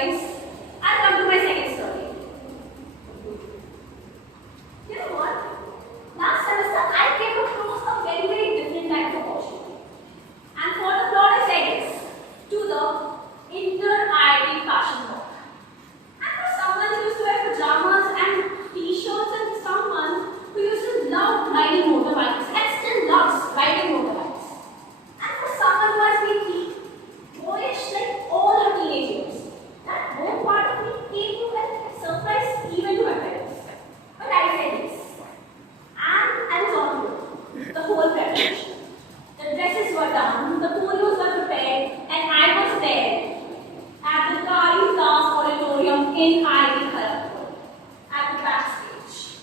guys. I'll come to my second story. You know what? Last semester I came across a very, very different type of opportunity. And for the plot I said yes to the Inter IIT Fashion Walk. And for someone who used to wear pajamas and t-shirts and someone who used to love riding motorbikes and still loves riding motorbikes. And for someone who has been boyish like all her teenage years, that whole part of me came to a surprise even to my parents. But I said yes. And I was on board the whole preparation. The dresses were done, the folios were prepared, and I was there at the Kari Das Auditorium in IIT Kharagpur at the backstage.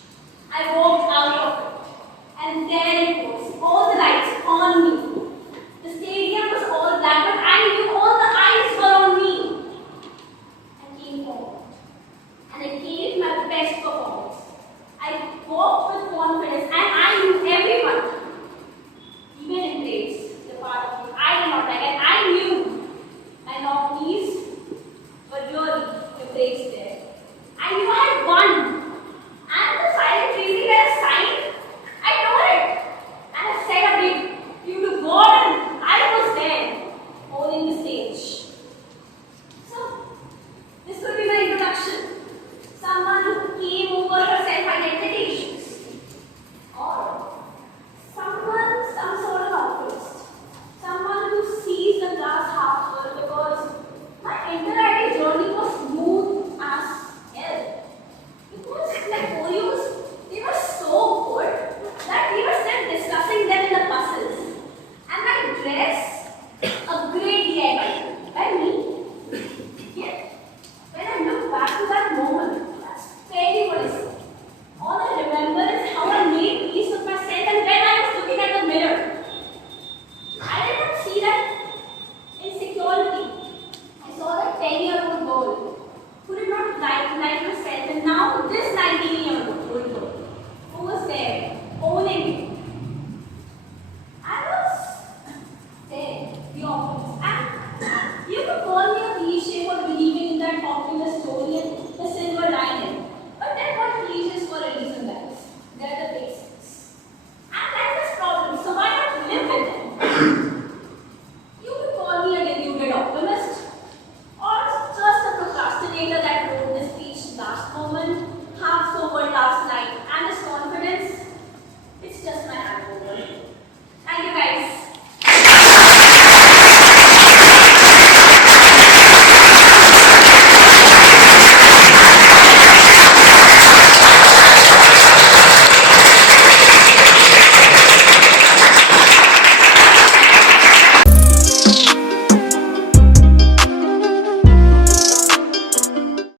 I walked out of it, and there it was, all the lights on me. The stadium was all black, but I knew all the eyes were on me. I came forward, and I gave my best performance. I walked with confidence, and I knew everyone, even in grades, the part of me I did not like, and I knew my nominees were really embraced there. I knew I had won